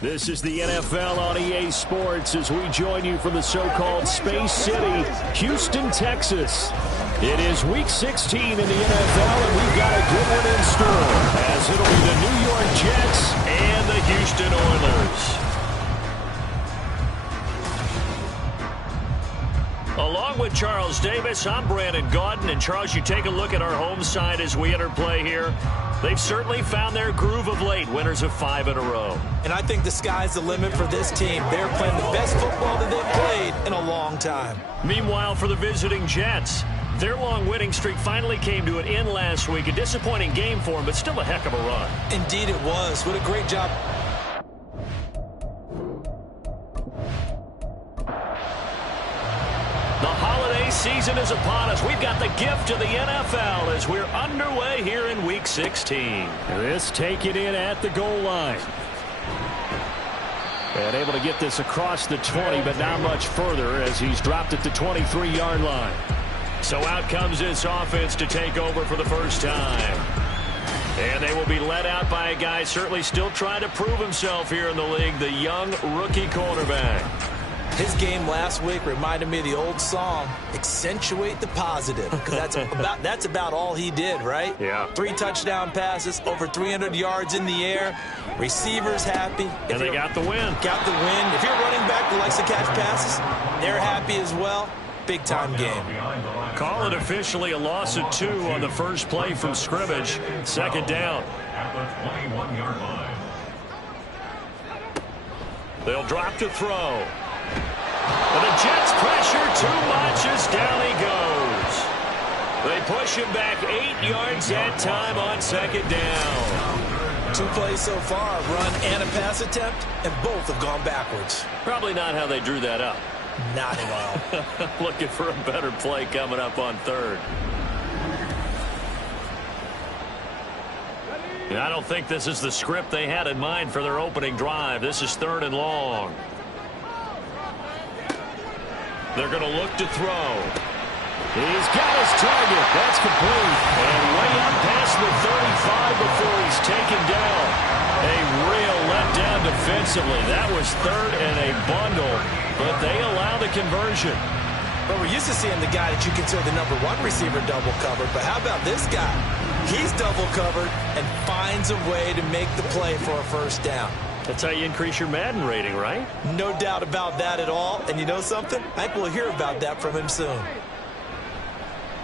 This is the NFL on EA Sports as we join you from the so-called Space City, Houston, Texas. It is Week 16 in the NFL, and we've got a good one in store, as it'll be the New York Jets and the Houston Oilers. Along with Charles Davis, I'm Brandon Gaudin. And Charles, you take a look at our home side as we enter play here. They've certainly found their groove of late, winners of 5 in a row. And I think the sky's the limit for this team. They're playing the best football that they've played in a long time. Meanwhile, for the visiting Jets, their long winning streak finally came to an end last week. A disappointing game for them, but still a heck of a run. Indeed it was. What a great job. The holiday season is upon us. We've got the gift of the NFL as we're underway here in Week 16. This taken in at the goal line. And able to get this across the 20, but not much further as he's dropped at the 23-yard line. So out comes this offense to take over for the first time. And they will be led out by a guy certainly still trying to prove himself here in the league, the young rookie cornerback. His game last week reminded me of the old song, Accentuate the Positive, because that's about all he did, right? Yeah. 3 touchdown passes, over 300 yards in the air, receivers happy. And they got the win. Got the win. If you're a running back that likes to catch passes, they're happy as well. Big-time game. Call it officially a loss of 2 on the first play from scrimmage. Second down. At the 21-yard line. They'll drop to throw. And the Jets pressure too much as down he goes. They push him back 8 yards that time on second down. 2 plays so far, a run and a pass attempt, and both have gone backwards. Probably not how they drew that up. Not at all. Looking for a better play coming up on third. I don't think this is the script they had in mind for their opening drive. This is 3rd and long. They're going to look to throw. He's got his target. That's complete. And way up past the 35 before he's taken down. A real letdown defensively. That was 3rd and a bundle, but they allow the conversion. Well, we're used to seeing the guy that you consider the #1 receiver double covered, but how about this guy? He's double covered and finds a way to make the play for a first down. That's how you increase your Madden rating, right? No doubt about that at all. And you know something? I think we'll hear about that from him soon.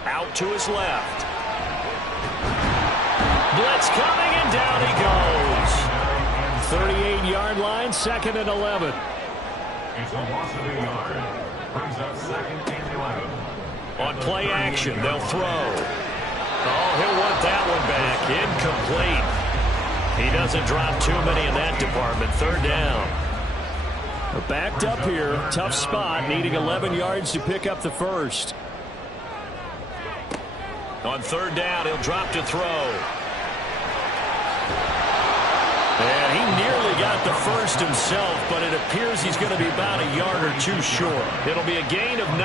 Out to his left. Blitz coming, and down he goes. 38-yard line, 2nd and 11. It's a loss of a yard. Brings up 2nd and 11. On play action, they'll throw. Oh, he'll want that one back. Incomplete. He doesn't drop too many in that department. 3rd down. We're backed up here. Tough spot, needing 11 yards to pick up the first. On 3rd down, he'll drop to throw. And he nearly got the first himself, but it appears he's going to be about a yard or 2 short. It'll be a gain of 9,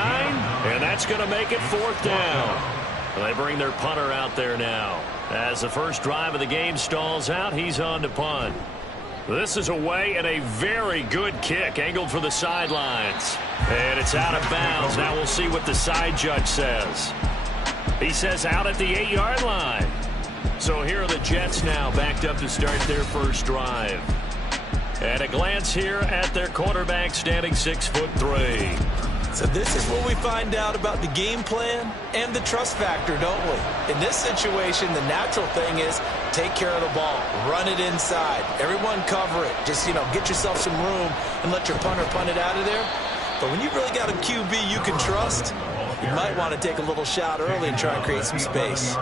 and that's going to make it 4th down. They bring their punter out there now. As the first drive of the game stalls out, he's on to punt. This is away and a very good kick, angled for the sidelines. And it's out of bounds. Now we'll see what the side judge says. He says out at the 8-yard line. So here are the Jets now backed up to start their first drive. At a glance here at their quarterback standing 6'3". So this is what we find out about the game plan and the trust factor, don't we? In this situation, the natural thing is take care of the ball, run it inside, everyone cover it. Just, get yourself some room and let your punter punt it out of there. But when you've really got a QB you can trust, you might want to take a little shot early and try and create some space.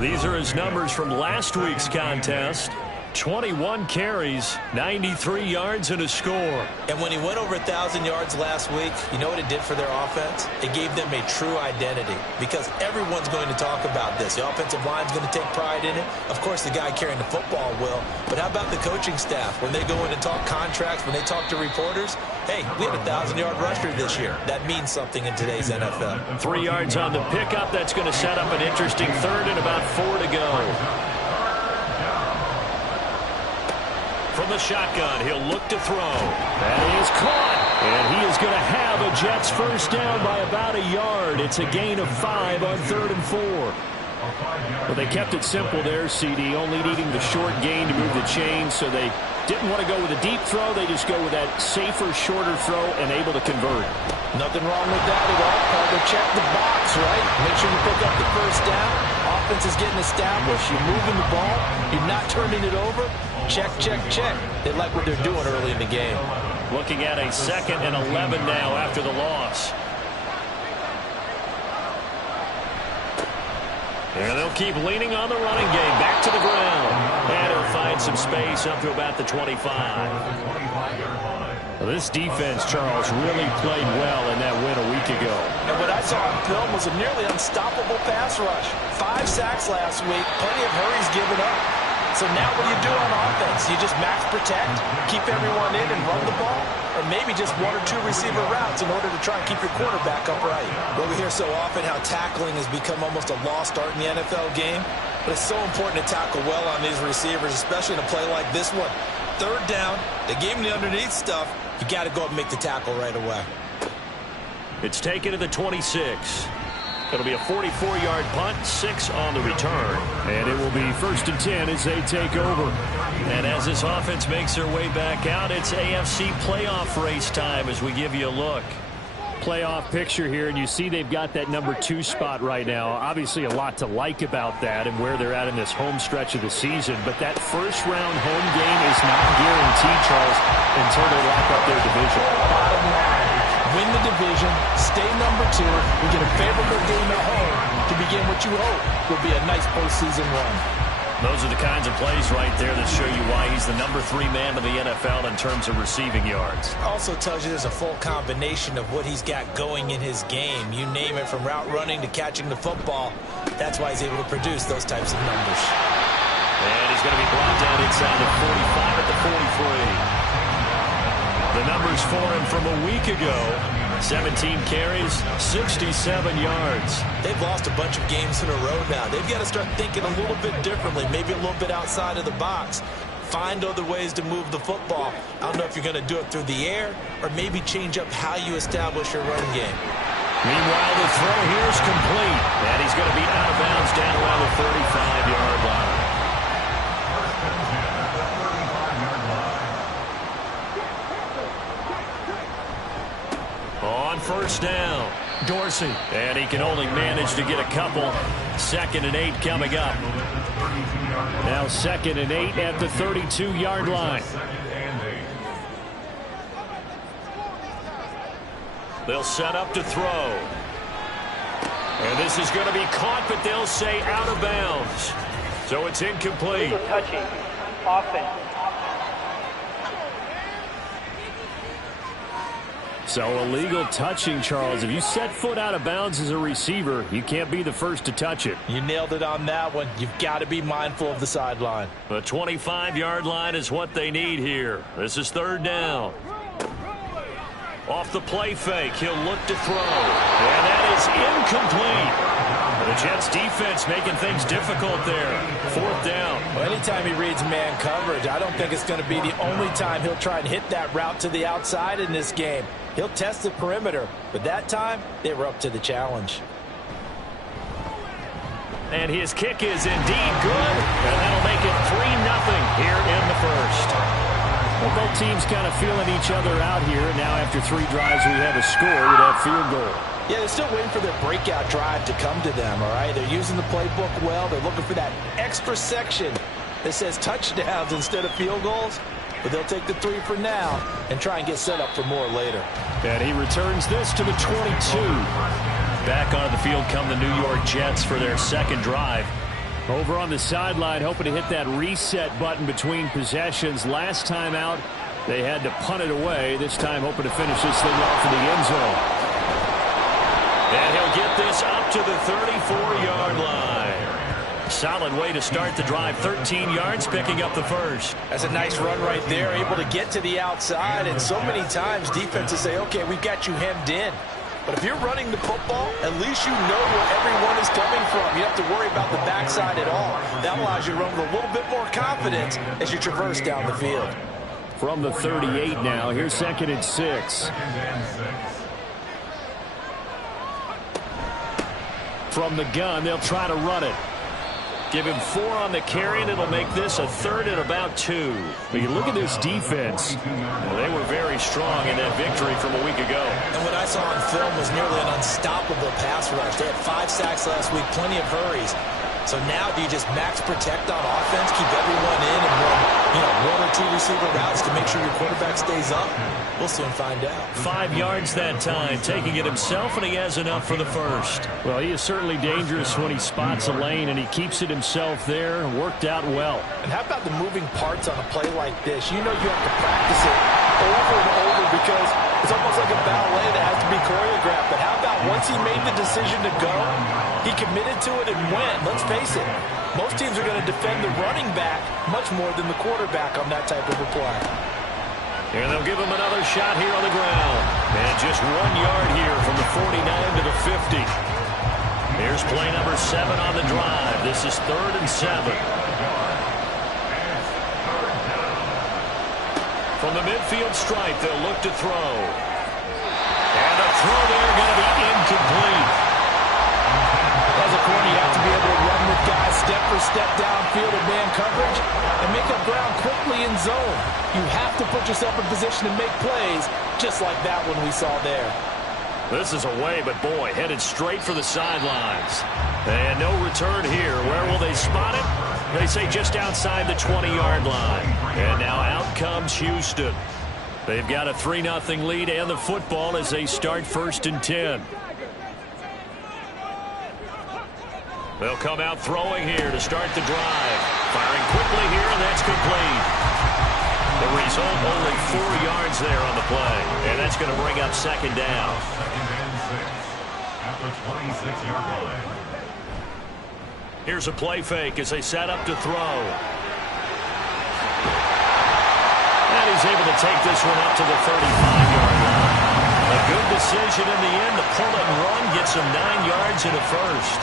These are his numbers from last week's contest. 21 carries, 93 yards, and a score. And when he went over 1,000 yards last week, you know what it did for their offense? It gave them a true identity because everyone's going to talk about this. The offensive line's going to take pride in it. Of course, the guy carrying the football will. But how about the coaching staff? When they go in and talk contracts, when they talk to reporters, hey, we had a 1,000-yard rusher this year. That means something in today's NFL. 3 yards on the pickup. That's going to set up an interesting third and about 4 to go. from the shotgun. He'll look to throw. That is caught. And he is going to have a Jets first down by about a yard. It's a gain of 5 on 3rd and 4. Well, they kept it simple there, CD, only needing the short gain to move the chains, so they didn't want to go with a deep throw. They just go with that safer, shorter throw and able to convert. Nothing wrong with that at all. Part of check the box, right? Make sure you pick up the first down. Offense is getting established. You're moving the ball. You're not turning it over. Check, check, check. They like what they're doing early in the game. Looking at a 2nd and 11 now after the loss. And they'll keep leaning on the running game. Back to the ground. And he'll find some space up to about the 25. Well, this defense, Charles, really played well in that win a week ago. And what I saw on film was a nearly unstoppable pass rush. 5 sacks last week. Plenty of hurries given up. So now what do you do on offense? You just max protect, keep everyone in and run the ball? Or maybe just 1 or 2 receiver routes in order to try and keep your quarterback upright? Well, we hear so often how tackling has become almost a lost art in the NFL game. But it's so important to tackle well on these receivers, especially in a play like this one. 3rd down, they gave him the underneath stuff. You got to go up and make the tackle right away. It's taken to the 26. It'll be a 44-yard punt, 6 on the return. And it will be 1st and 10 as they take over. And as this offense makes their way back out, it's AFC playoff race time as we give you a look. Playoff picture here, and you see they've got that number 2 spot right now. Obviously a lot to like about that and where they're at in this home stretch of the season. But that first-round home game is not guaranteed, Charles, until they lock up their division. Bottom line, win the division, stay number 2, and get a favorable game at home to begin what you hope will be a nice postseason run. Those are the kinds of plays right there that show you why he's the number 3 man in the NFL in terms of receiving yards. Also tells you there's a full combination of what he's got going in his game. You name it, from route running to catching the football. That's why he's able to produce those types of numbers. And he's going to be brought down inside the 45 at the 43. The numbers for him from a week ago: 17 carries, 67 yards. They've lost a bunch of games in a row now. They've got to start thinking a little bit differently, maybe a little bit outside of the box. Find other ways to move the football. I don't know if you're going to do it through the air or maybe change up how you establish your run game. Meanwhile, the throw here is complete. And he's going to be out of bounds down around the 35-yard line. On 1st down, Dorsey. And he can only manage to get a couple. 2nd and 8 coming up. Now 2nd and 8 at the 32-yard line. They'll set up to throw. And this is going to be caught, but they'll say out of bounds. So it's incomplete. Touching. Offense. So illegal touching, Charles. If you set foot out of bounds as a receiver, you can't be the first to touch it. You nailed it on that one. You've got to be mindful of the sideline. The 25-yard line is what they need here. This is 3rd down. Off the play fake, he'll look to throw. And that is incomplete. The Jets defense making things difficult there. 4th down. Well, anytime he reads man coverage, I don't think it's going to be the only time he'll try and hit that route to the outside in this game. He'll test the perimeter, but that time they were up to the challenge. And his kick is indeed good, and that'll make it 3-0 here in the first. Well, both teams kind of feeling each other out here. Now after 3 drives, we have a score with that field goal. Yeah, they're still waiting for their breakout drive to come to them, all right? They're using the playbook well. They're looking for that extra section that says touchdowns instead of field goals. But they'll take the 3 for now and try and get set up for more later. And he returns this to the 22. Back onto the field come the New York Jets for their 2nd drive. Over on the sideline, hoping to hit that reset button between possessions. Last time out, they had to punt it away. This time hoping to finish this thing off in the end zone. And he'll get this up to the 34-yard line. Solid way to start the drive. 13 yards, picking up the first. That's a nice run right there, able to get to the outside. And so many times defenses say, okay, we've got you hemmed in. But if you're running the football, at least you know where everyone is coming from. You don't have to worry about the backside at all. That allows you to run with a little bit more confidence as you traverse down the field. From the 38 now, here's 2nd and 6. From the gun, they'll try to run it. Give him 4 on the carry, and it'll make this a 3rd and about 2. But you look at this defense. Well, they were very strong in that victory from a week ago. And what I saw on film was nearly an unstoppable pass rush. They had 5 sacks last week, plenty of hurries. So now do you just max protect on offense, keep everyone in, and run, 1 or 2 receiver routes to make sure your quarterback stays up? We'll soon find out. 5 yards that time, taking it himself, and he has enough for the first. Well, he is certainly dangerous when he spots a lane, and he keeps it himself there. Worked out well. And how about the moving parts on a play like this? You know you have to practice it over and over because it's almost like a ballet that has to be choreographed. But how about once he made the decision to go, he committed to it and went. Let's face it, most teams are going to defend the running back much more than the quarterback on that type of a play. And they'll give him another shot here on the ground. And just 1 yard here from the 49 to the 50. Here's play number 7 on the drive. This is 3rd and 7. From the midfield stripe, they'll look to throw. And the throw there going to be incomplete. As a corner, you have to be able to run with guys step for step downfield in man coverage and make up ground quickly in zone. You have to put yourself in position to make plays just like that one we saw there. This is away, but boy, headed straight for the sidelines. And no return here. Where will they spot it? They say just outside the 20-yard line. And now out comes Houston. They've got a 3-0 lead and the football as they start 1st and 10. They'll come out throwing here to start the drive. Firing quickly here, and that's complete. The result, only 4 yards there on the play. And that's going to bring up 2nd down. 2nd and 6 at the 26-yard line. Here's a play fake as they set up to throw. And he's able to take this one up to the 35-yard line. A good decision in the end to pull and run, gets him 9 yards and a first.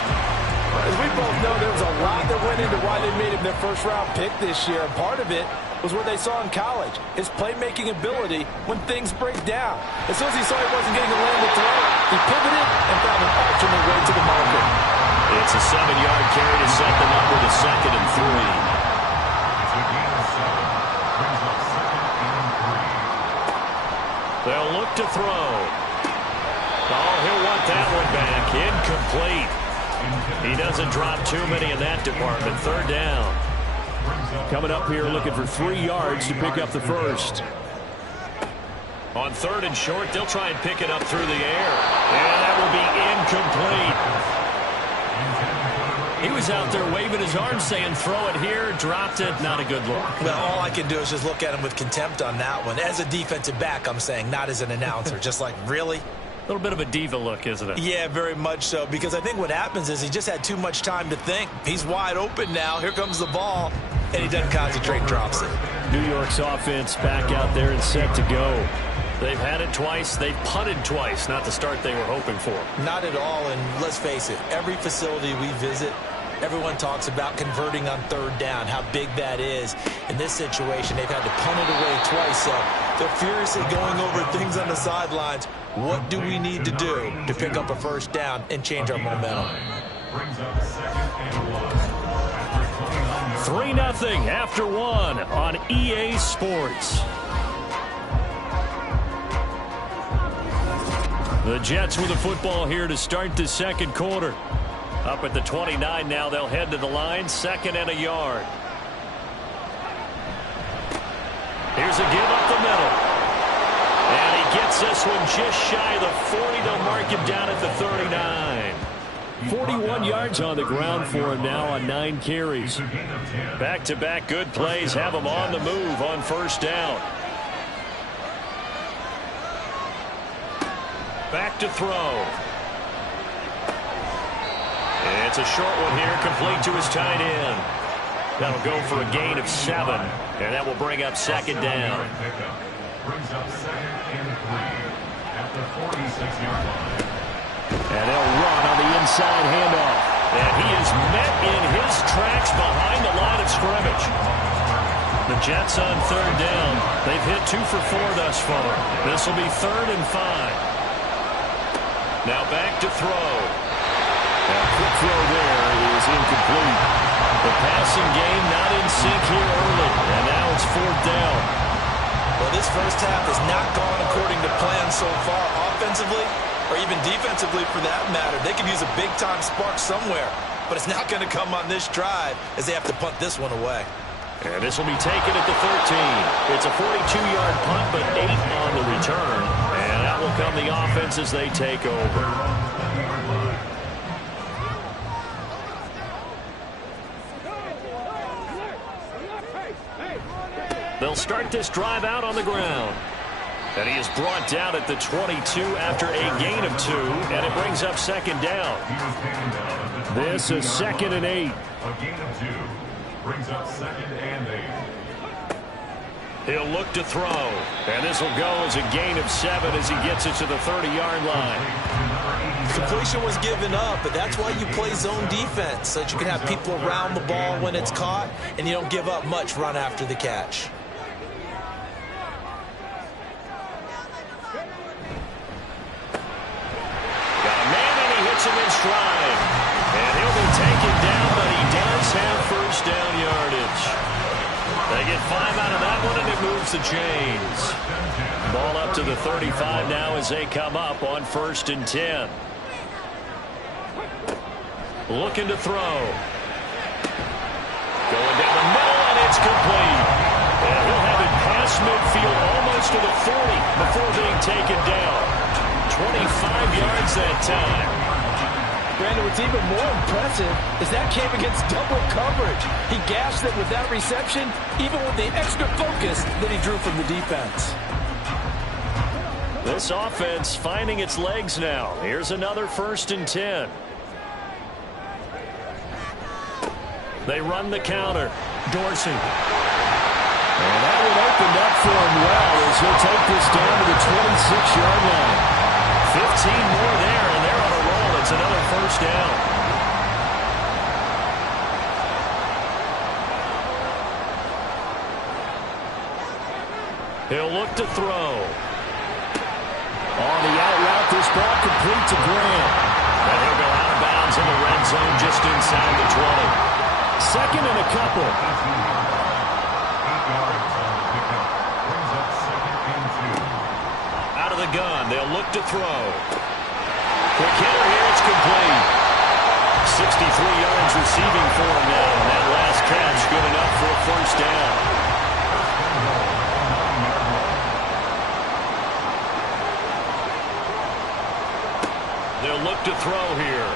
As we both know, there was a lot that went into why they made him their first-round pick this year. And part of it was what they saw in college, his playmaking ability when things break down. As soon as he saw he wasn't getting a lane to throw, he pivoted and found an alternate way to the market. It's a 7-yard carry to set them up with a 2nd and 3. It's a gain of 7. Brings up 2nd and 3. They'll look to throw. Oh, he'll want that one back. Incomplete. He doesn't drop too many in that department. 3rd down. Coming up here looking for 3 yards to pick up the first. On 3rd and short, they'll try and pick it up through the air. And that will be incomplete. He was out there waving his arms saying throw it here, dropped it, not a good look. Well, all I can do is just look at him with contempt on that one. As a defensive back, I'm saying, not as an announcer. Just like, really? A little bit of a diva look, isn't it? Yeah, very much so, because I think what happens is he just had too much time to think. He's wide open now. Here comes the ball, and he doesn't concentrate, drops it. New York's offense back out there and set to go. They've had it twice. They've punted twice. Not the start they were hoping for. Not at all, and let's face it, every facility we visit, everyone talks about converting on 3rd down, how big that is. In this situation, they've had to punt it away twice, so they're furiously going over things on the sidelines. What do we need to do to pick up a 1st down and change our momentum? Brings up 2nd and 1. 3-0 after 1 on EA Sports. The Jets with the football here to start the 2nd quarter. Up at the 29 now, they'll head to the line, 2nd and a yard. Here's a give up the middle. And he gets this one just shy of the 40. They'll mark him down at the 39. 41 yards on the ground for him now on 9 carries. Back-to-back good plays have him on the move on 1st down. Back to throw. It's a short one here, complete to his tight end. That'll go for a gain of 7, and that will bring up 2nd down. Brings up 2nd and 3 at the 46-yard line. And they'll run on the inside handoff. And he is met in his tracks behind the line of scrimmage. The Jets on third down. They've hit 2 for 4 thus far. This will be 3rd and 5. Now back to throw. A quick throw there is incomplete. The passing game not in sync here early. And now it's 4th down. Well, this first half has not gone according to plan so far offensively or even defensively for that matter. They could use a big-time spark somewhere, but it's not going to come on this drive as they have to punt this one away. And this will be taken at the 13. It's a 42-yard punt, but 8 on the return. And out will come the offense as they take over. They'll start this drive out on the ground. And he is brought down at the 22 after a gain of 2, and it brings up 2nd down. This is 2nd and 8. A gain of 2 brings up 2nd and 8. He'll look to throw, and this will go as a gain of 7 as he gets it to the 30-yard line. Completion was given up, but that's why you play zone defense, so that you can have people around the ball when it's caught, and you don't give up much run after the catch. Him in stride, and he'll be taken down, but he does have 1st down yardage. They get 5 out of that one, and it moves the chains. Ball up to the 35 now as they come up on 1st and 10. Looking to throw. Going down the middle, and it's complete. And he'll have it past midfield almost to the 40 before being taken down. 25 yards that time. Brandon, what's even more impressive is that came against double coverage. He gashed it with that reception, even with the extra focus that he drew from the defense. This offense finding its legs now. Here's another 1st and 10. They run the counter. Dorsey. And that one opened up for him well as he'll take this down to the 26-yard line. 15 more there, and they're on a roll. It's another 1st down. He'll look to throw. On the out route, this ball complete to Graham. And he'll go out of bounds in the red zone just inside the 20. 2nd and a couple. 8 yards on the pickup. Brings up 2nd and 2. Out of the gun, they'll look to throw. Quick hitter here, it's complete. 63 yards receiving for him now. And that last catch good enough for a 1st down. They'll look to throw here.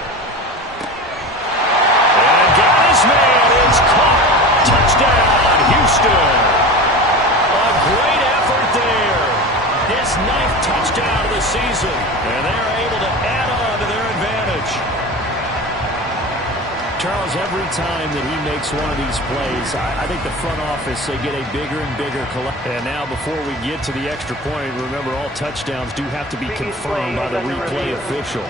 And got his man. It's caught. Touchdown, Houston. A great effort there. His 9th touchdown of the season. And they're able to add on to their advantage. Charles, every time that he makes one of these plays, I think the front office, they get a bigger and bigger collection. And now before we get to the extra point, remember all touchdowns do have to be confirmed by the replay official.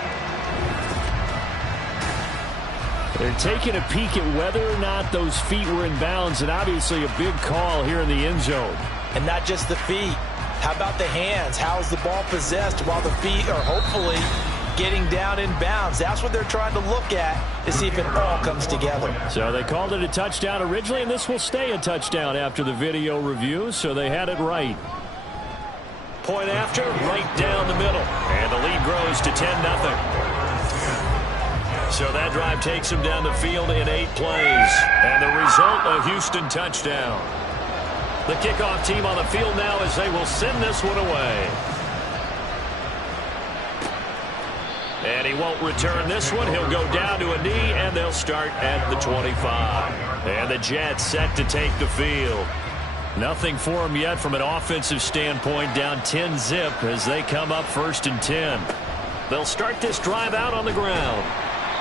They're taking a peek at whether or not those feet were in bounds, and obviously a big call here in the end zone. And not just the feet. How about the hands? How is the ball possessed while the feet are hopefully getting down in bounds? That's what they're trying to look at to see if it all comes together. So they called it a touchdown originally, and this will stay a touchdown after the video review, so they had it right. Point after, right down the middle. And the lead grows to 10-0. So that drive takes them down the field in 8 plays. And the result, a Houston touchdown. The kickoff team on the field now as they will send this one away. And he won't return this one. He'll go down to a knee, and they'll start at the 25. And the Jets set to take the field. Nothing for him yet from an offensive standpoint, down 10-0 as they come up 1st and 10. They'll start this drive out on the ground.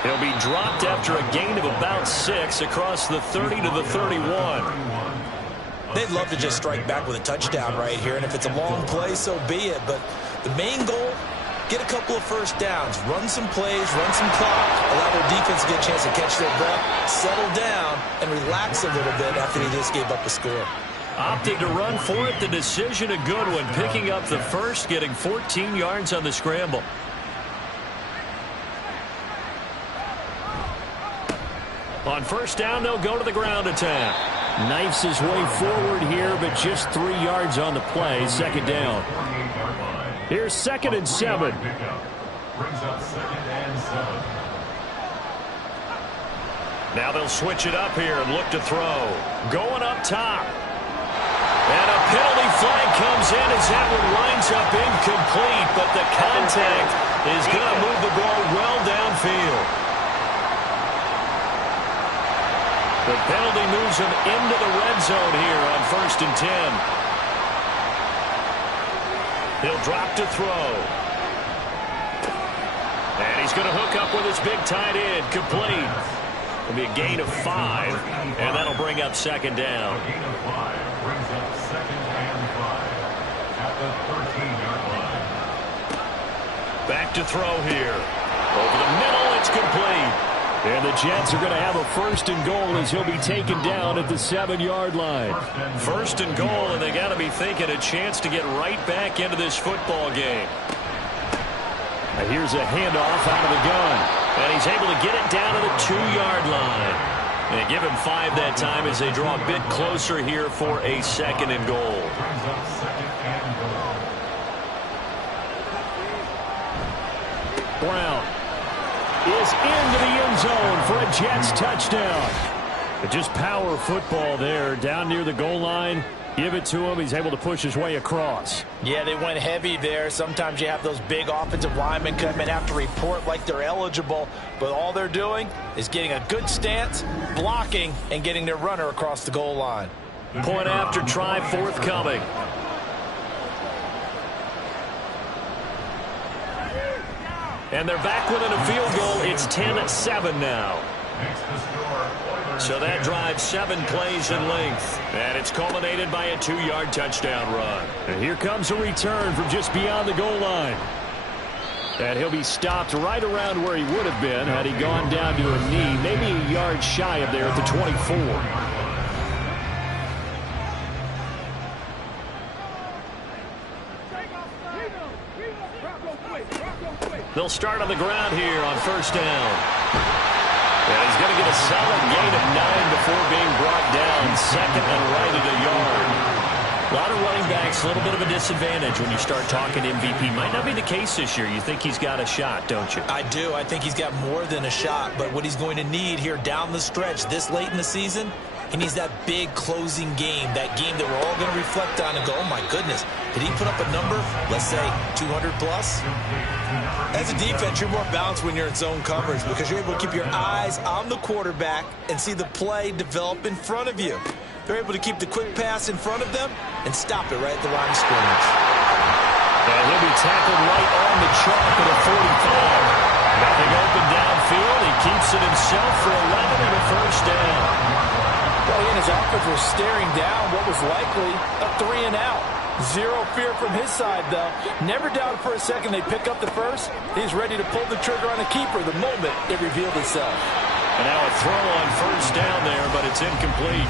He'll be dropped after a gain of about 6 across the 30 to the 31. They'd love to just strike back with a touchdown right here, and if it's a long play, so be it. But the main goal get a couple of first downs, run some plays, run some clock, allow their defense to get a chance to catch their breath, settle down, and relax a little bit after they just gave up a score. Opting to run for it, the decision a good one, picking up the first, getting 14 yards on the scramble. On first down, they'll go to the ground attack. Knifes his way forward here, but just 3 yards on the play. Second down. Here's 2nd and 7. Brings up 2nd and 7. Now they'll switch it up here and look to throw. Going up top. And a penalty flag comes in as that one winds up incomplete, but the contact is going to move the ball well downfield. The penalty moves him into the red zone here on 1st and 10. He'll drop to throw. And he's going to hook up with his big tight end. Complete. It'll be a gain of 5, and that'll bring up 2nd down. A gain of 5 brings up 2nd and 5 at the 13-yard line. Back to throw here. Over the middle, it's complete. And the Jets are going to have a 1st and goal as he'll be taken down at the 7-yard line. 1st and goal, and they got to be thinking a chance to get right back into this football game. Now here's a handoff out of the gun. And he's able to get it down to the 2-yard line. And give him 5 that time as they draw a bit closer here for a 2nd and goal. Brings up 2nd and goal. Brown is into the end zone for a Jets touchdown. But just power football there down near the goal line. Give it to him. He's able to push his way across. Yeah, they went heavy there. Sometimes you have those big offensive linemen come in, have to report like they're eligible, but all they're doing is getting a good stance, blocking, and getting their runner across the goal line. Point after try forthcoming. And they're back within a field goal. It's 10-7 now. Makes the score. So that drives 7 plays in length. And it's culminated by a 2-yard touchdown run. And here comes a return from just beyond the goal line. And he'll be stopped right around where he would have been had he gone down to a knee, maybe a yard shy of there at the 24. They'll start on the ground here on 1st down. And he's going to get a solid gain of 9 before being brought down. 2nd and right at a yard. A lot of running backs, a little bit of a disadvantage when you start talking MVP. Might not be the case this year. You think he's got a shot, don't you? I do. I think he's got more than a shot, but what he's going to need here down the stretch this late in the season, he needs that big closing game, that game that we're all going to reflect on and go, oh my goodness, did he put up a number, let's say 200 plus? As a defense, you're more balanced when you're in zone coverage because you're able to keep your eyes on the quarterback and see the play develop in front of you. They're able to keep the quick pass in front of them and stop it right at the line of scrimmage. And he'll be tackled right on the chalk at a 45. Nothing open downfield. He keeps it himself for 11 and a 1st down. Well, he and his offense were staring down what was likely a 3 and out. Zero fear from his side, though. Never doubted for a second they'd pick up the first. He's ready to pull the trigger on a keeper the moment it revealed itself. And now a throw on 1st down there, but it's incomplete.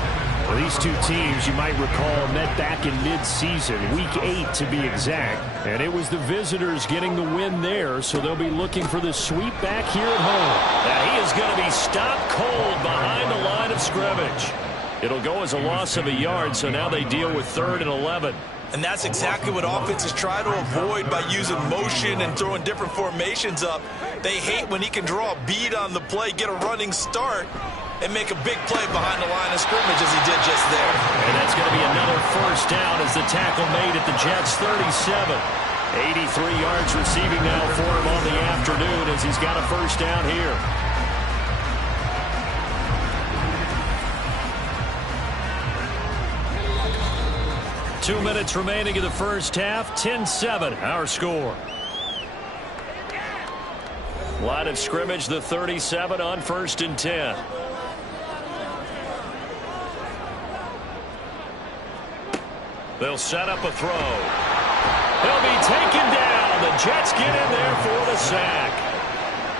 Well, these two teams, you might recall, met back in mid-season, Week 8 to be exact. And it was the visitors getting the win there, so they'll be looking for the sweep back here at home. Now he is going to be stopped cold behind the line of scrimmage. It'll go as a loss of a yard, so now they deal with 3rd and 11. And that's exactly what offenses try to avoid by using motion and throwing different formations up. They hate when he can draw a bead on the play, get a running start, and make a big play behind the line of scrimmage as he did just there. And that's going to be another 1st down as the tackle made at the Jets' 37. 83 yards receiving now for him on the afternoon as he's got a 1st down here. Two minutes remaining in the first half. 10-7, our score. Line of scrimmage, the 37 on 1st and 10. They'll set up a throw. He'll be taken down. And the Jets get in there for the sack.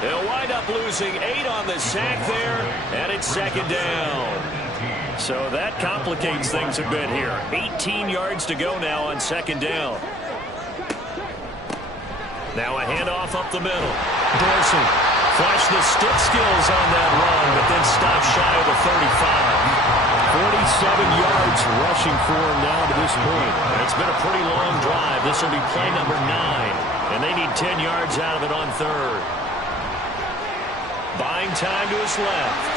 They'll wind up losing 8 on the sack there, and it's second down. So that complicates things a bit here. 18 yards to go now on second down. Now a handoff up the middle. Dorsey flashed the stick skills on that run, but then stopped shy of the 35. 47 yards rushing for him now to this point. And it's been a pretty long drive. This will be play number 9, and they need 10 yards out of it on third. Buying time to his left.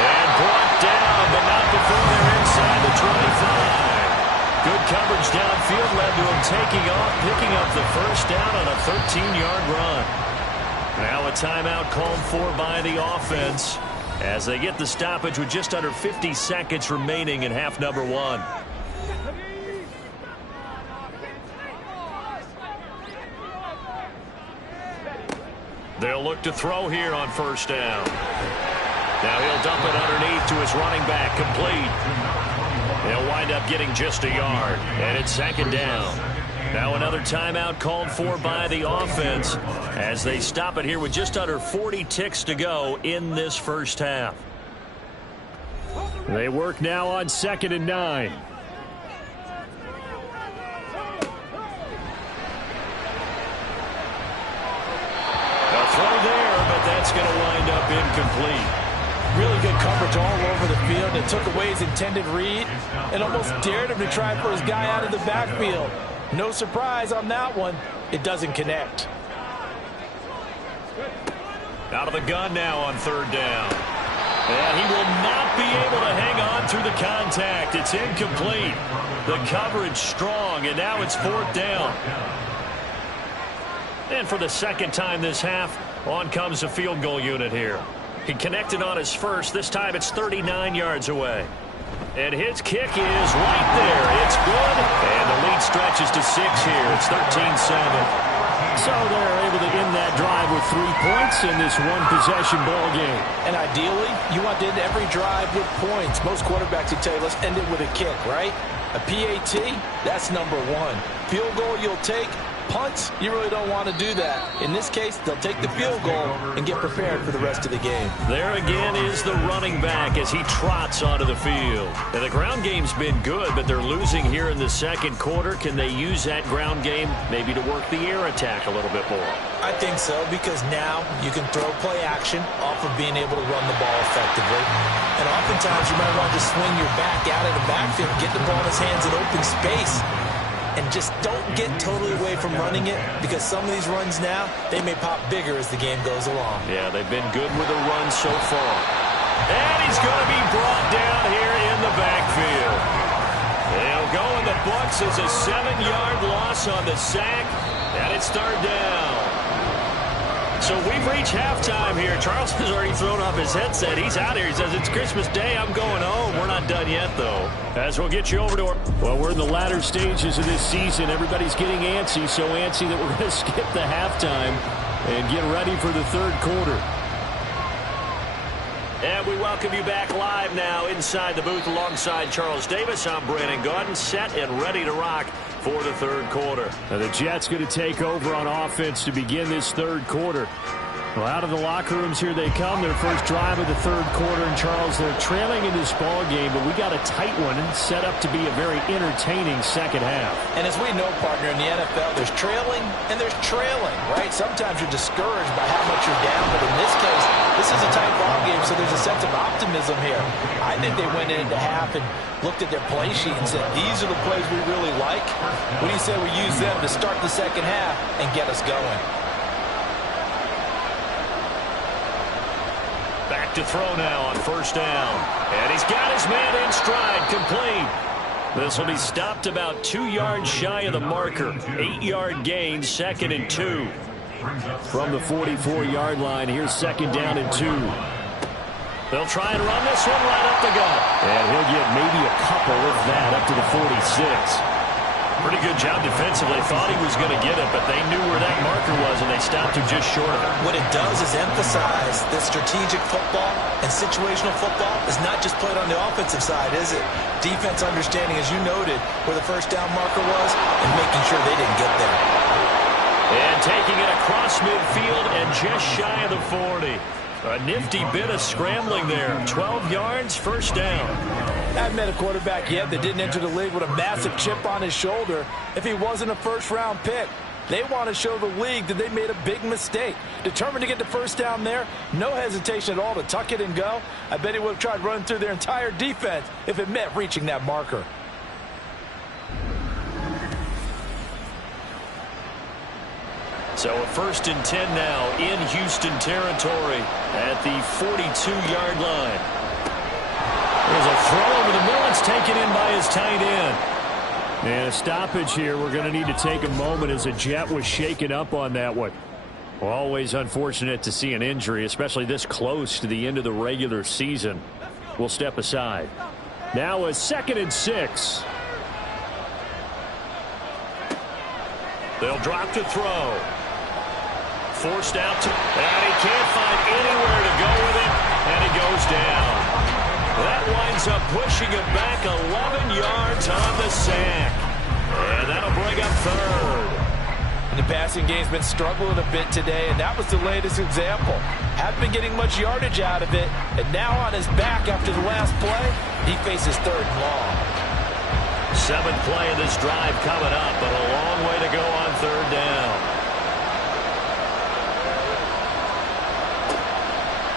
And brought down, but not before they're inside the 25. Good coverage downfield led to him taking off, picking up the first down on a 13-yard run. Now a timeout called for by the offense as they get the stoppage with just under 50 seconds remaining in half number 1. They'll look to throw here on first down. Now he'll dump it underneath to his running back, complete. They'll wind up getting just a yard, and it's second down. Now another timeout called for by the offense as they stop it here with just under 40 ticks to go in this first half. They work now on 2nd and 9. A throw there, but that's going to wind up incomplete. Really good coverage all over the field. It took away his intended read and almost dared him to try for his guy out of the backfield. No surprise on that one. It doesn't connect. Out of the gun now on third down. And he will not be able to hang on through the contact. It's incomplete. The coverage strong, and now it's fourth down. And for the second time this half, on comes the field goal unit here. He connected on his first. This time it's 39 yards away. And his kick is right there. It's good. And the lead stretches to 6 here. It's 13-7. So they're able to end that drive with 3 points in this one-possession ball game. And ideally, you want to end every drive with points. Most quarterbacks would tell you, let's end it with a kick, right? A PAT, that's number 1. Field goal you'll take. Punts, you really don't want to do that. In this case, they'll take the field goal and get prepared for the rest of the game. There again is the running back as he trots onto the field. And the ground game's been good, but they're losing here in the second quarter. Can they use that ground game maybe to work the air attack a little bit more? I think so, because now you can throw play action off of being able to run the ball effectively. And oftentimes you might want to just swing your back out of the backfield, get the ball in his hands in open space. And just don't get totally away from running it, because some of these runs now, they may pop bigger as the game goes along. Yeah, they've been good with the run so far. And he's going to be brought down here in the backfield. They'll go in the books as a 7-yard loss on the sack, and it's third down. So we've reached halftime here. Charles has already thrown off his headset. He's out here. He says, it's Christmas Day. I'm going home. We're not done yet, though. As we'll get you over to our... Well, we're in the latter stages of this season. Everybody's getting antsy, so antsy that we're going to skip the halftime and get ready for the third quarter. And we welcome you back live now inside the booth alongside Charles Davis. I'm Brandon Gaudin, set and ready to rock for the third quarter. Now the Jets going to take over on offense to begin this third quarter. Well, out of the locker rooms here they come. Their first drive of the third quarter. And, Charles, they're trailing in this ball game, but we got a tight one set up to be a very entertaining second half. And as we know, partner, in the NFL, there's trailing and there's trailing, right? Sometimes you're discouraged by how much you're down, but in this case, this is a tight ball game, so there's a sense of optimism here. I think they went into half and looked at their play sheet and said, these are the plays we really like. What do you say we use them to start the second half and get us going? Back to throw now on first down. And he's got his man in stride, complete. This will be stopped about 2 yards shy of the marker. 8-yard gain, 2nd and 2. From the 44-yard line, here's 2nd down and 2. They'll try and run this one right up the gut. And he'll get maybe a couple, if that, up to the 46. Pretty good job defensively. Thought he was going to get it, but they knew where that marker was, and they stopped him just short of it. What it does is emphasize that strategic football and situational football is not just played on the offensive side, is it? Defense understanding, as you noted, where the first down marker was and making sure they didn't get there. And taking it across midfield and just shy of the 40. A nifty bit of scrambling there. 12 yards, first down. I haven't met a quarterback yet that didn't enter the league with a massive chip on his shoulder if he wasn't a first-round pick. They want to show the league that they made a big mistake. Determined to get the first down there, no hesitation at all to tuck it and go. I bet he would have tried running through their entire defense if it meant reaching that marker. So a 1st and 10 now in Houston territory at the 42-yard line. There's a throw over the middle. It's taken in by his tight end. And a stoppage here. We're going to need to take a moment as a Jet was shaken up on that one. Always unfortunate to see an injury, especially this close to the end of the regular season. We'll step aside. Now a 2nd and 6. They'll drop to throw. Forced out to, and he can't find anywhere to go with it, and he goes down. That winds up pushing him back 11 yards on the sack. And that'll bring up 3rd. And the passing game's been struggling a bit today, and that was the latest example. Haven't been getting much yardage out of it, and now on his back after the last play, he faces 3rd and long. 7th play of this drive coming up, but a long way to go on 3rd down.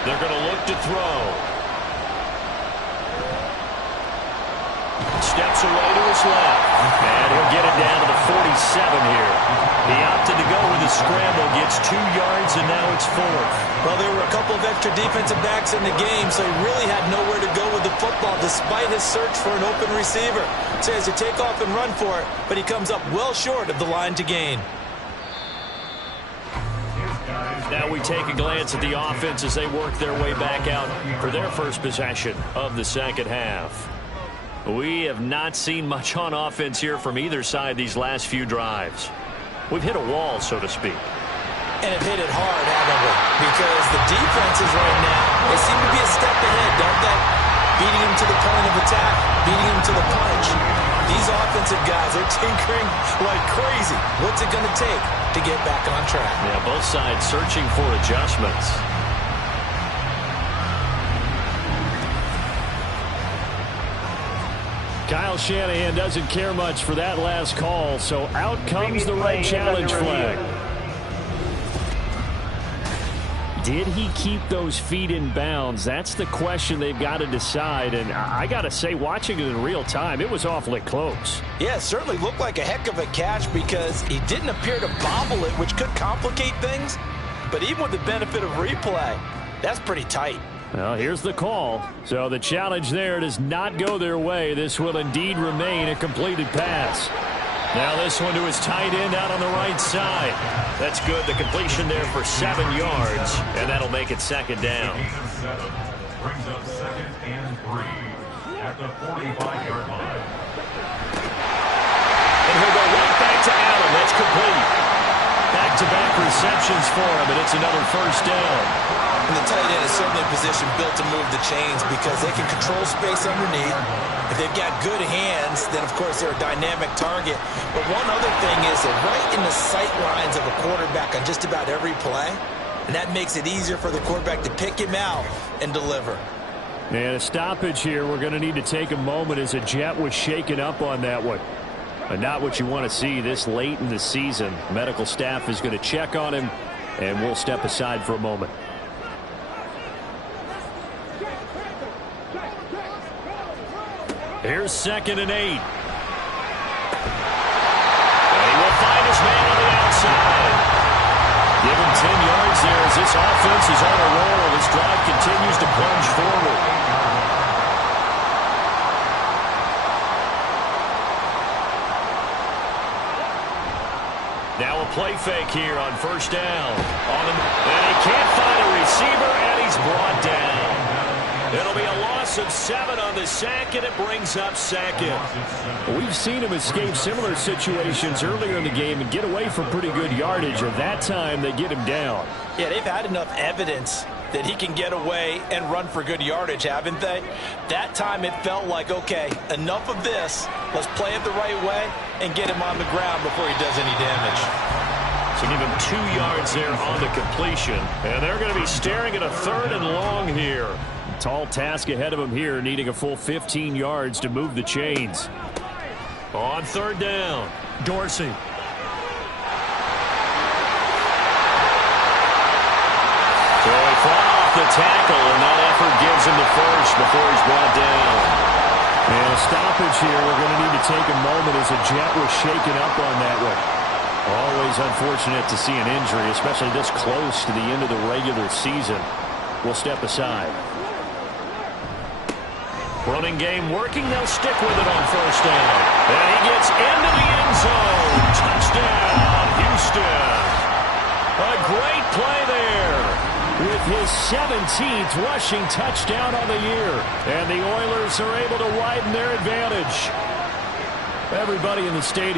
They're going to look to throw. Steps away to his left. And he'll get it down to the 47 here. He opted to go with his scramble, gets 2 yards, and now it's 4th. Well, there were a couple of extra defensive backs in the game, so he really had nowhere to go with the football despite his search for an open receiver. So he has to take off and run for it, but he comes up well short of the line to gain. Now we take a glance at the offense as they work their way back out for their first possession of the second half. We have not seen much on offense here from either side these last few drives. We've hit a wall, so to speak. And have hit it hard, haven't we? Because the defenses right now, they seem to be a step ahead, don't they? Beating them to the point of attack, beating them to the punch. These offensive guys are tinkering like crazy. What's it going to take to get back on track? Yeah, both sides searching for adjustments. Kyle Shanahan doesn't care much for that last call, so out comes the red challenge flag. Did he keep those feet in bounds? That's the question they've got to decide. And I got to say, watching it in real time, it was awfully close. Yeah, it certainly looked like a heck of a catch because he didn't appear to bobble it, which could complicate things. But even with the benefit of replay, that's pretty tight. Well, here's the call. So the challenge there does not go their way. This will indeed remain a completed pass. Now this one to his tight end out on the right side. That's good. The completion there for 7 yards, and that'll make it 2nd down. Brings up 2nd and 3 at the 45-yard line. And he'll go right back to Allen. That's complete. Back-to-back receptions for him, and it's another first down. And the tight end is certainly a position built to move the chains because they can control space underneath. If they've got good hands, then, of course, they're a dynamic target. But one other thing is they're right in the sight lines of a quarterback on just about every play. And that makes it easier for the quarterback to pick him out and deliver. And a stoppage here. We're going to need to take a moment as a Jet was shaken up on that one. And not what you want to see this late in the season. Medical staff is going to check on him, and we'll step aside for a moment. Here's 2nd and 8. And he will find his man on the outside. Give him 10 yards there as this offense is on a roll. This drive continues to plunge forward. Now a play fake here on first down. And he can't find a receiver, and he's brought down. It'll be a loss of 7 on the sack, and it brings up 2nd. We've seen him escape similar situations earlier in the game and get away from pretty good yardage, and that time they get him down. Yeah, they've had enough evidence that he can get away and run for good yardage, haven't they? That time it felt like, okay, enough of this. Let's play it the right way and get him on the ground before he does any damage. So give him 2 yards there on the completion. And they're going to be staring at a 3rd and long here. Tall task ahead of him here, needing a full 15 yards to move the chains. On 3rd down, Dorsey. So he fought off the tackle, and that effort gives him the first before he's brought down. And a stoppage here. We're going to need to take a moment as a Jet was shaken up on that one. Always unfortunate to see an injury, especially this close to the end of the regular season. We'll step aside. Running game working. They'll stick with it on 1st down. And he gets into the end zone. Touchdown, Houston. A great play there. With his 17th rushing touchdown on the year. And the Oilers are able to widen their advantage. Everybody in the stadium